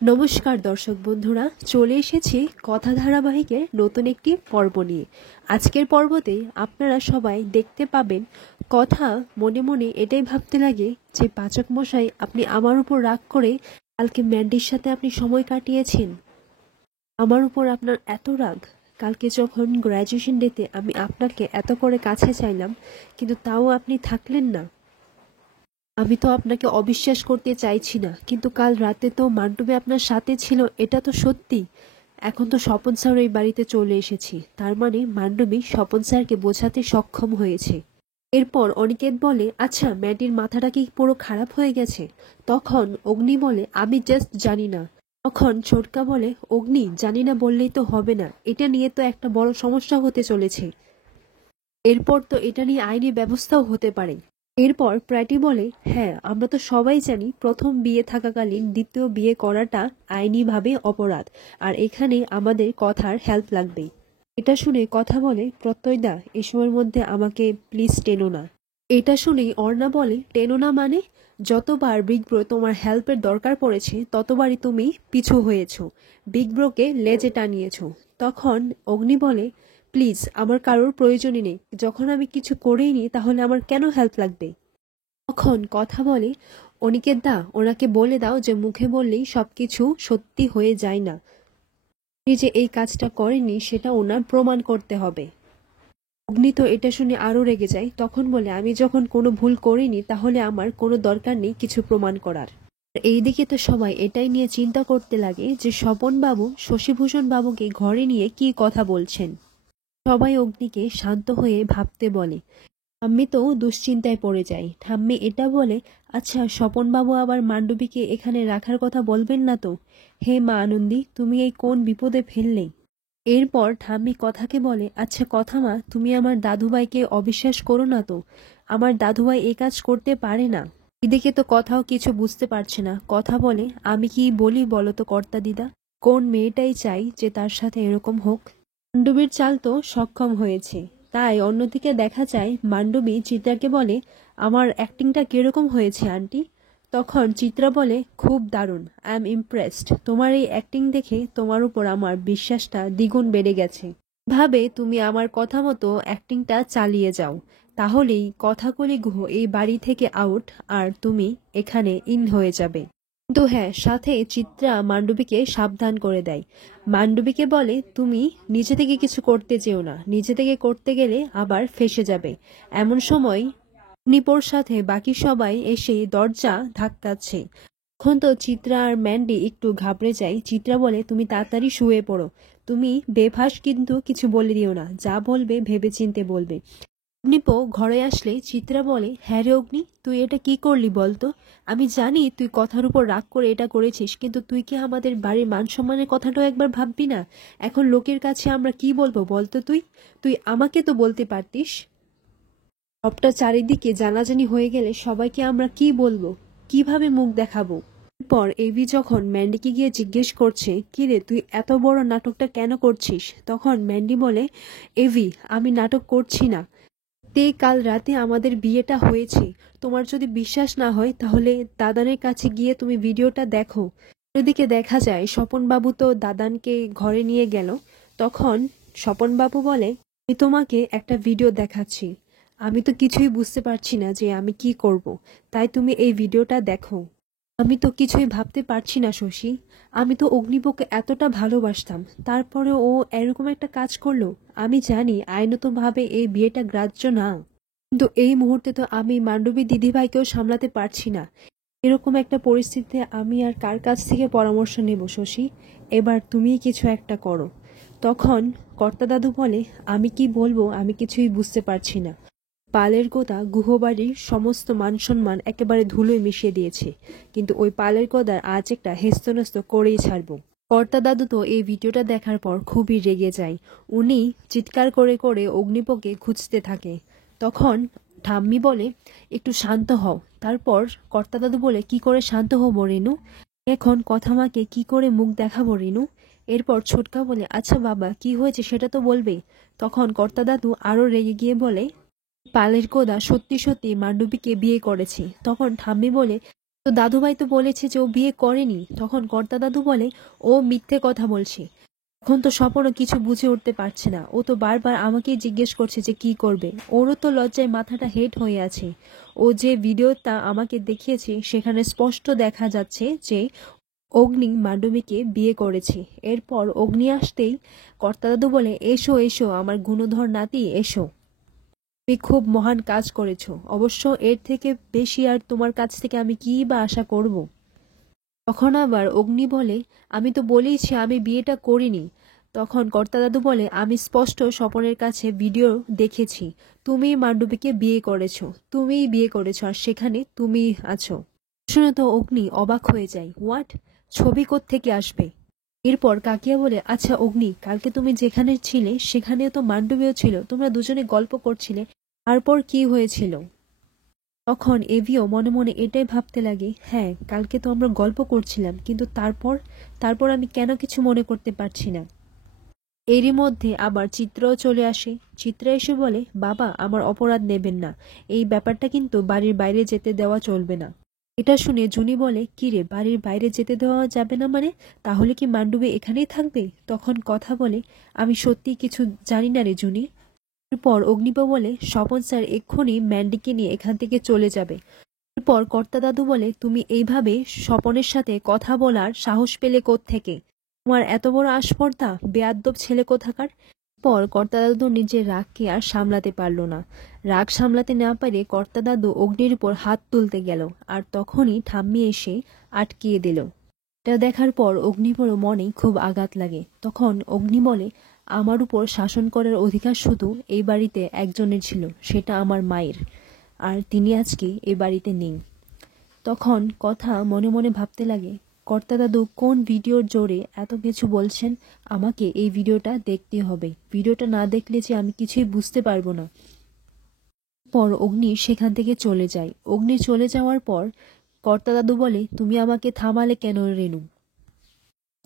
নমস্কার দর্শক বন্ধুরা, চলে এসেছি কথা ধারাবাহিকের নতুন একটি পর্ব নিয়ে। আজকের পর্বতে আপনারা সবাই দেখতে পাবেন কথা মনে মনে এটাই ভাবতে লাগে যে পাচক মশাই, আপনি আমার উপর রাগ করে কালকে ম্যান্ডির সাথে আপনি সময় কাটিয়েছেন। আমার উপর আপনার এত রাগ। কালকে যখন গ্র্যাজুয়েশন ডেতে আমি আপনাকে এত করে কাছে চাইলাম, কিন্তু তাও আপনি থাকলেন না। আমি তো আপনাকে অবিশ্বাস করতে চাইছি না, কিন্তু কাল রাতে তো মান্টুবে আপনার সাথে ছিল, এটা তো সত্যি। এখন তো স্বপন স্যার এই বাড়িতে চলে এসেছি, তার মানে মান্ডবী স্বপন স্যারকে বোঝাতে সক্ষম হয়েছে। এরপর অনিকেত বলে, আচ্ছা ম্যাডির মাথাটা কি পুরো খারাপ হয়ে গেছে? তখন অগ্নি বলে, আমি জাস্ট জানি না। তখন ছোটকা বলে, অগ্নি জানি না বললেই তো হবে না, এটা নিয়ে তো একটা বড় সমস্যা হতে চলেছে। এরপর তো এটা নিয়ে আইনি ব্যবস্থাও হতে পারে। এরপর প্র্যাটি বলে, হ্যাঁ আমরা তো সবাই জানি প্রথম বিয়ে থাকাকালীন দ্বিতীয় বিয়ে করাটা আইনিভাবে অপরাধ, আর এখানে আমাদের কথার হেল্প লাগবে। এটা শুনে কথা বলে, প্রত্যয়দা এসবের মধ্যে আমাকে প্লিজ টেনো না। এটা শুনেই অর্ণা বলে, টেনো না মানে? যতবার বিগ ব্রো তোমার হেল্পের দরকার পড়েছে ততবারই তুমি পিছু হয়েছো, বিগ ব্রোকে লেজে টানিয়েছো। তখন অগ্নি বলে, প্লিজ আমার কারোর প্রয়োজনই নেই, যখন আমি কিছু করেই নি তাহলে আমার কেন হেল্প লাগবে? তখন কথা বলে, অনিকেত দা ওনাকে বলে দাও যে মুখে বললেই সবকিছু সত্যি হয়ে যায় না, উনি যে এই কাজটা করেনি সেটা ওনার প্রমাণ করতে হবে। অগ্নি তো এটা শুনে আরো রেগে যায়, তখন বলে, আমি যখন কোনো ভুল করিনি তাহলে আমার কোনো দরকার নেই কিছু প্রমাণ করার। এইদিকে তো সবাই এটাই নিয়ে চিন্তা করতে লাগে যে স্বপন বাবু শশীভূষণ বাবুকে ঘরে নিয়ে কি কথা বলছেন। সবাই অগ্নিকে শান্ত হয়ে ভাবতে বলে। ঠাম্মি তো দুশ্চিন্তায় পড়ে যায়। ঠাম্মি এটা বলে, আচ্ছা স্বপনবাবু আবার মান্ডবীকে এখানে রাখার কথা বলবেন না তো? হে মা আনন্দী, তুমি এই কোন বিপদে ফেললে? এরপর ঠাম্মি কথাকে বলে, আচ্ছা কথা মা, তুমি আমার দাদুভাইকে অবিশ্বাস করো না তো, আমার দাদুভাই এই কাজ করতে পারে না। এদিকে তো কথাও কিছু বুঝতে পারছে না। কথা বলে, আমি কি বলি বলো তো কর্তা দিদা, কোন মেয়েটাই চাই যে তার সাথে এরকম হোক? মান্ডবীর চাল তো সক্ষম হয়েছে, তাই অন্যদিকে দেখা যায় মান্ডবী চিত্রাকে বলে, আমার অ্যাক্টিংটা কিরকম হয়েছে আন্টি? তখন চিত্রা বলে, খুব দারুণ, আই এম ইমপ্রেসড, তোমার এই অ্যাক্টিং দেখে তোমার উপর আমার বিশ্বাসটা দ্বিগুণ বেড়ে গেছে। ভাবে তুমি আমার কথা মতো অ্যাক্টিংটা চালিয়ে যাও, তাহলেই কথাকলি গুহ এই বাড়ি থেকে আউট, আর তুমি এখানে ইন হয়ে যাবে। কিন্তু হ্যাঁ, সাথে চিত্রা মান্ডবীকে সাবধান করে দেয়। মান্ডবীকে বলে, তুমি নিজে থেকে কিছু করতে চেও না, নিজে থেকে করতে গেলে আবার ফেঁসে যাবে। এমন সময় নিপোর সাথে বাকি সবাই এসে দরজা ধাক্কাচ্ছে। তখন তো চিত্রা আর ম্যান্ডি একটু ঘাবড়ে যায়। চিত্রা বলে, তুমি তাড়াতাড়ি শুয়ে পড়ো, তুমি বেফাস কিন্তু কিছু বলে দিও না, যা বলবে ভেবেচিন্তে বলবে। অগ্নিপো ঘরে আসলে চিত্রা বলে, হ্যাঁ রে অগ্নি, তুই এটা কি করলি বলতো? আমি জানি তুই কথার উপর রাগ করে এটা করেছিস, কিন্তু তুই কি আমাদের বাড়ির মান সম্মানের কথাটাও একবার ভাববি না? এখন লোকের কাছে আমরা কি বলবো বলতো? তুই তুই আমাকে তো বলতে পারতিস। সবটা চারিদিকে জানাজানি হয়ে গেলে সবাইকে আমরা কি বলবো, কিভাবে মুখ দেখাবো? এরপর এভি যখন ম্যান্ডিকে গিয়ে জিজ্ঞেস করছে, কি রে তুই এত বড় নাটকটা কেন করছিস? তখন ম্যান্ডি বলে, এভি আমি নাটক করছি না, কাল রাতে আমাদের বিয়েটা হয়েছে। তোমার যদি বিশ্বাস না হয় তাহলে দাদানের কাছে গিয়ে তুমি ভিডিওটা দেখো। এদিকে দেখা যায় স্বপনবাবু তো দাদানকে ঘরে নিয়ে গেল। তখন স্বপনবাবু বলে, আমি তোমাকে একটা ভিডিও দেখাচ্ছি, আমি তো কিছুই বুঝতে পারছি না যে আমি কি করব, তাই তুমি এই ভিডিওটা দেখো। আমি তো কিছুই ভাবতে পারছি না শশী, আমি তো অগ্নিপকে এতটা ভালোবাসতাম, তারপরে ও এরকম একটা কাজ করলো। আমি জানি আইনতভাবে এই বিয়েটা গ্রাহ্য না, কিন্তু এই মুহূর্তে তো আমি মান্ডবী দিদিভাইকেও সামলাতে পারছি না। এরকম একটা পরিস্থিতিতে আমি আর কার কাছ থেকে পরামর্শ নেব শশী? এবার তুমিই কিছু একটা করো। তখন কর্তা দাদু বলে, আমি কি বলবো আমি কিছুই বুঝতে পারছি না। পালের গোদা গুহবাড়ির সমস্ত মানসম্মান একেবারে ধুলোয় মিশিয়ে দিয়েছে, কিন্তু ওই পালের গোদার আজ একটা হেস্তনেস্ত করেই ছাড়বো। কর্তা দাদু তো এই ভিডিওটা দেখার পর খুবই রেগে যায়। উনি চিৎকার করে করে অগ্নিপকে খুঁজতে থাকে। তখন ঠাম্মি বলে, একটু শান্ত হও। তারপর কর্তা দাদু বলে, কি করে শান্ত হবো রেনু? এখন কথা মাকে কি করে মুখ দেখাবো রেনু? এরপর ছোটকা বলে, আচ্ছা বাবা কি হয়েছে সেটা তো বলবে। তখন কর্তা দাদু আরো রেগে গিয়ে বলে, পালের কোদা সত্যি সত্যি মান্ডবীকে বিয়ে করেছে। তখন ঠাম্মি বলে, তো দাদুভাই তো বলেছে যে ও বিয়ে করেনি। তখন কর্তা দাদু বলে ও মিথ্যে কথা বলছে। এখন তো স্বপনও কিছু বুঝে উঠতে পারছে না, ও তো বারবার আমাকেই জিজ্ঞেস করছে যে কি করবে। ওরও তো লজ্জায় মাথাটা হেট হয়ে আছে। ও যে ভিডিওটা আমাকে দেখিয়েছে সেখানে স্পষ্ট দেখা যাচ্ছে যে অগ্নি মান্ডবীকে বিয়ে করেছে। এরপর অগ্নি আসতেই কর্তা দাদু বলে এসো এসো আমার গুণধর নাতি এসো, তুমি খুব মহান কাজ করেছো, অবশ্য এর থেকে বেশি আর তোমার কাছ থেকে আমি কী বা আশা করব। তখন আবার অগ্নি বলে আমি তো বলেইছি আমি বিয়েটা করিনি। তখন কর্তা দাদু বলে আমি স্পষ্ট স্বপনের কাছে ভিডিও দেখেছি, তুমিই মান্ডবীকে বিয়ে করেছো, তুমিই বিয়ে করেছো আর সেখানে তুমিই আছো। শুনে তো অগ্নি অবাক হয়ে যায়, হোয়াট, ছবি কোত্থেকে আসবে। এরপর কাকিয়া বলে আচ্ছা অগ্নি, কালকে তুমি যেখানে ছিলে সেখানেও তো মান্ডবীও ছিল, তোমরা দুজনে গল্প করছিলে, তারপর কি হয়েছিল। তখন এভিও মনে মনে এটাই ভাবতে লাগে, হ্যাঁ কালকে তো আমরা গল্প করছিলাম, কিন্তু তারপর তারপর আমি কেন কিছু মনে করতে পারছি না। এরই মধ্যে আবার চিত্রও চলে আসে। চিত্রা এসে বলে বাবা আমার অপরাধ নেবেন না, এই ব্যাপারটা কিন্তু বাড়ির বাইরে যেতে দেওয়া চলবে না। এটা শুনে জুনি বলে কিরে বাড়ির বাইরে যেতে দেওয়া যাবে না মানে, তাহলে কি মান্ডবী এখানেই থাকবে। তখন কথা বলে আমি সত্যি কিছু জানি না রে জুনি। এরপর অগ্নিপা বলে স্বপন স্যার এক্ষুনি ম্যান্ডিকে নিয়ে এখান থেকে চলে যাবে। এরপর কর্তা দাদু বলে তুমি এইভাবে স্বপনের সাথে কথা বলার সাহস পেলে কোত্থেকে, তোমার এত বড় আস্পর্ধা, বেয়াদ্দব ছেলে কোথাকার। পর কর্তা দাদু নিজের রাগকে আর সামলাতে পারল না। রাগ সামলাতে না পারে কর্তা দাদু অগ্নির উপর হাত তুলতে গেল, আর তখনই ঠাম্মি এসে আটকিয়ে দিল। এটা দেখার পর অগ্নিপর মনে খুব আঘাত লাগে। তখন অগ্নি বলে আমার উপর শাসন করার অধিকার শুধু এই বাড়িতে একজনের ছিল, সেটা আমার মায়ের, আর তিনি আজকে এই বাড়িতে নেই। তখন কথা মনে মনে ভাবতে লাগে কর্তা দাদু কোন ভিডিওর জোরে এত কিছু বলছেন, আমাকে এই ভিডিওটা দেখতে হবে, ভিডিওটা না দেখলে যে আমি কিছুই বুঝতে পারবো না। পর অগ্নি সেখান থেকে চলে যায়। অগ্নি চলে যাওয়ার পর কর্তা দাদু বলে তুমি আমাকে থামালে কেন রেনু।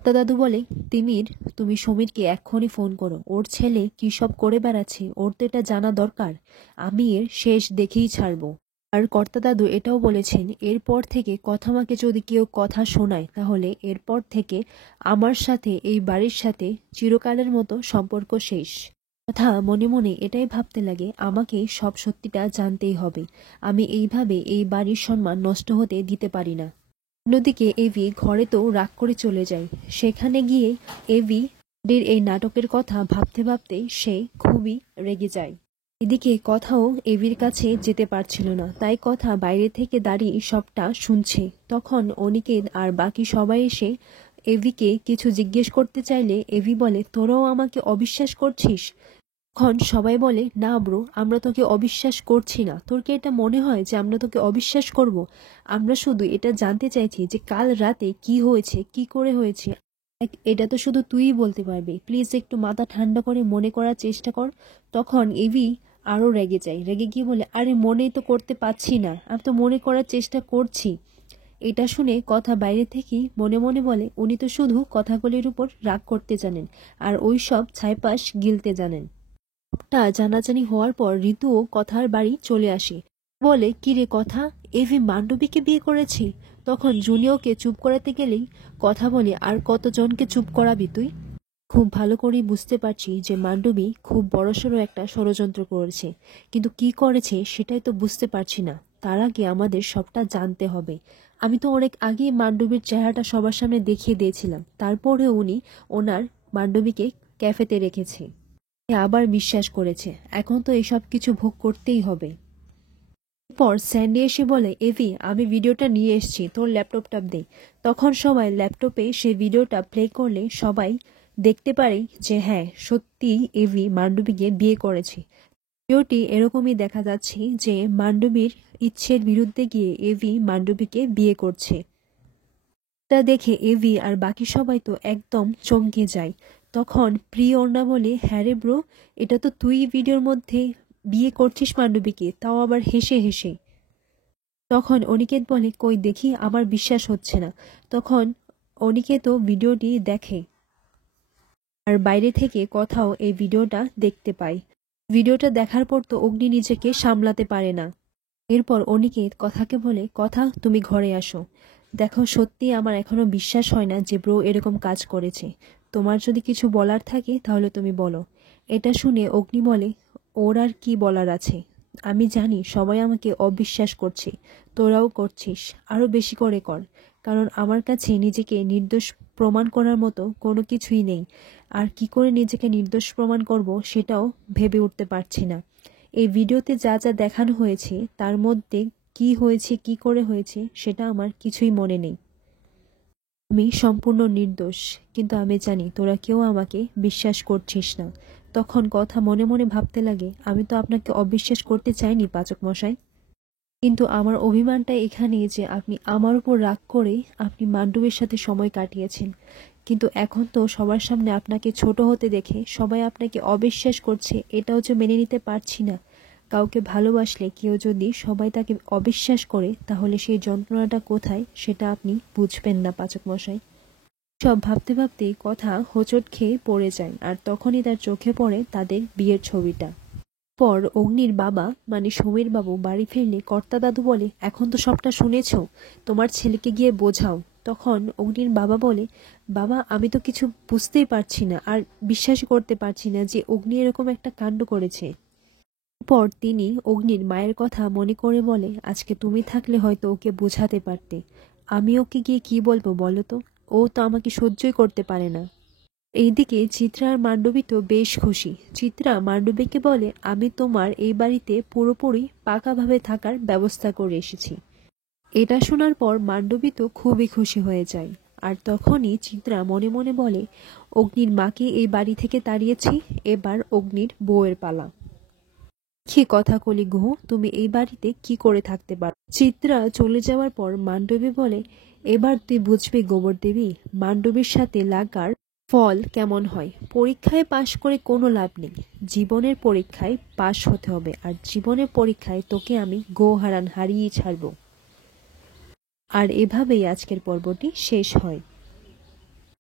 কর্তা দাদু বলে তিমির, তুমি সমীরকে এক্ষুনি ফোন করো, ওর ছেলে কী সব করে বেড়াচ্ছে ওর তো এটা জানা দরকার, আমি এর শেষ দেখেই ছাড়বো। আর কর্তা দাদু এটাও বলেছেন এরপর থেকে কথামাকে যদি কেউ কথা শোনায় তাহলে এরপর থেকে আমার সাথে এই বাড়ির সাথে চিরকালের মতো সম্পর্ক শেষ। কথা মনে মনে এটাই ভাবতে লাগে আমাকে সব সত্যিটা জানতেই হবে, আমি এইভাবে এই বাড়ির সম্মান নষ্ট হতে দিতে পারি না। অন্যদিকে এভি ঘরে তো রাগ করে চলে যায়। সেখানে গিয়ে এভি এই নাটকের কথা ভাবতে ভাবতে সে খুবই রেগে যায়। এদিকে কথাও এভির কাছে যেতে পারছিল না, তাই কথা বাইরে থেকে দাঁড়িয়ে সবটা শুনছে। তখন অনিকেত আর বাকি সবাই এসে এভিকে কিছু জিজ্ঞেস করতে চাইলে এভি বলে তোরাও আমাকে অবিশ্বাস করছিস। তখন সবাই বলে না ব্রো, আমরা তোকে অবিশ্বাস করছি না, তোর কি এটা মনে হয় যে আমরা তোকে অবিশ্বাস করব। আমরা শুধু এটা জানতে চাইছি যে কাল রাতে কি হয়েছে, কি করে হয়েছে, এটা তো শুধু তুইই বলতে পারবি, প্লিজ একটু মাথা ঠান্ডা করে মনে করার চেষ্টা কর। তখন এভি আরো রেগে যায়, রেগে গিয়ে বলে আরে মনেই তো করতে পারছি না, আমি তো মনে করার চেষ্টা করছি। এটা শুনে কথা বাইরে থেকেই মনে মনে বলে উনি তো শুধু কথাগুলির উপর রাগ করতে জানেন আর ওই সব ছাইপাশ গিলতে জানেন। তা জানাজানি হওয়ার পর ঋতুও কথার বাড়ি চলে আসে। বলে কি রে কথা, এভি মান্ডবীকে বিয়ে করেছি। তখন জুনিয়রকে চুপ করাতে গেলেই কথা বলে আর কতজনকে চুপ করাবি তুই। খুব ভালো করেই বুঝতে পারছি যে মান্ডবী খুব বড়সড় একটা ষড়যন্ত্র করেছে, কিন্তু কি করেছে সেটাই তো বুঝতে পারছি না। তার আগে আমাদের সবটা জানতে হবে। আমি তো অনেক আগেই মান্ডবীর চেহারাটা সবার সামনে দেখিয়ে দিয়েছিলাম, তারপরে উনি ওনার মান্ডবীকে ক্যাফেতে রেখেছে, আবার বিশ্বাস করেছে, এখন তো এসব কিছু ভোগ করতেই হবে। পর স্যান্ডি এসে বলে এভি আমি ভিডিওটা নিয়ে এসেছি, তোর ল্যাপটপটা দে। তখন সবাই ল্যাপটপে সে ভিডিওটা প্লে করলে সবাই দেখতে পারে যে হ্যাঁ সত্যি এভি মান্ডবীকে বিয়ে করেছে। ভিডিওটি এরকমই দেখা যাচ্ছে যে মান্ডবীর ইচ্ছের বিরুদ্ধে গিয়ে এভি মান্ডবীকে বিয়ে করছে। তা দেখে এভি আর বাকি সবাই তো একদম চমকে যায়। তখন প্রিয়র্ণা বলে হ্যাঁ রে ব্রো, এটা তো তুই ভিডিওর মধ্যে বিয়ে করছিস মান্ডবীকে, তাও আবার হেসে হেসে। তখন অনিকেত বলে কই দেখি আমার বিশ্বাস হচ্ছে না। তখন অনিকেতও ভিডিওটি দেখে আর বাইরে থেকে কথাও এই ভিডিওটা দেখতে পায়। ভিডিওটা দেখার পর তো অগ্নি নিজেকে সামলাতে পারে না। এরপর অনিকেত কথাকে বলে, কথা তুমি ঘরে আসো। দেখো সত্যি আমার এখনো বিশ্বাস হয় না যে ব্রো এরকম কাজ করেছে। তোমার যদি কিছু বলার থাকে তাহলে তুমি বলো। এটা শুনে অগ্নি বলে, ওর আর কি বলার আছে, আমি জানি সবাই আমাকে অবিশ্বাস করছে, তোরাও করছিস, আরো বেশি করে কর, কারণ আমার কাছে নিজেকে নির্দোষ প্রমাণ করার মতো কোনো কিছুই নেই। আর কি করে নিজেকে নির্দোষ প্রমাণ করব সেটাও ভেবে উঠতে পারছি না। এই ভিডিওতে যা যা দেখানো হয়েছে তার মধ্যে কি হয়েছে, কি করে হয়েছে সেটা আমার কিছুই মনে নেই। আমি সম্পূর্ণ নির্দোষ, কিন্তু আমি জানি তোরা কেউ আমাকে বিশ্বাস করছিস না। তখন কথা মনে মনে ভাবতে লাগে, আমি তো আপনাকে অবিশ্বাস করতে চাইনি পাচক মশাই, কিন্তু আমার অভিমানটা এখানেই যে আপনি আমার উপর রাগ করে আপনি মান্ডবের সাথে সময় কাটিয়েছেন। কিন্তু এখন তো সবার সামনে আপনাকে ছোট হতে দেখে সবাই আপনাকে অবিশ্বাস করছে, এটাও যে মেনে নিতে পারছি না। কাউকে ভালোবাসলে কেউ যদি সবাই তাকে অবিশ্বাস করে তাহলে সেই যন্ত্রণাটা কোথায় সেটা আপনি বুঝবেন না পাচক মশাই। সব ভাবতে ভাবতেই কথা হোঁচট খেয়ে পড়ে যায়, আর তখনই তার চোখে পড়ে তাদের বিয়ের ছবিটা। পর অগ্নির বাবা মানে সমীর বাবু বাড়ি ফিরলে কর্তা দাদু বলে, এখন তো সবটা শুনেছ, তোমার ছেলেকে গিয়ে বোঝাও। তখন অগ্নির বাবা বলে, বাবা আমি তো কিছু বুঝতেই পারছি না, আর বিশ্বাসই করতে পারছি না যে অগ্নি এরকম একটা কাণ্ড করেছে। পর তিনি অগ্নির মায়ের কথা মনে করে বলে, আজকে তুমি থাকলে হয়তো ওকে বোঝাতে পারতে, আমি ওকে গিয়ে কি বলবো বলো তো, ও তো আমাকে সহ্যই করতে পারে না। এইদিকে চিত্রা আর মান্ডবী তো বেশ খুশি। চিত্রা মান্ডবীকে বলে, আমি তোমার এই বাড়িতে পুরোপুরি পাকাভাবে থাকার ব্যবস্থা করে এসেছি। এটা শোনার পর মান্ডবী তো খুবই খুশি হয়ে যায়। আর তখনই চিত্রা মনে মনে বলে, অগ্নির মাকে এই বাড়ি থেকে তাড়িয়েছি, এবার অগ্নির বউয়ের পালা। কি কথা কলি গুহ, তুমি এই বাড়িতে কি করে থাকতে পারো? চিত্রা চলে যাওয়ার পর মান্ডবী বলে, এবার তুই বুঝবি গোবর দেবী, মান্ডবীর সাথে লাগার ফল কেমন হয়। পরীক্ষায় পাশ করে কোনো লাভ নেই, জীবনের পরীক্ষায় পাশ হতে হবে, আর জীবনের পরীক্ষায় তোকে আমি হারিয়ে ছাড়ব। আর এভাবেই আজকের পর্বটি শেষ হয়।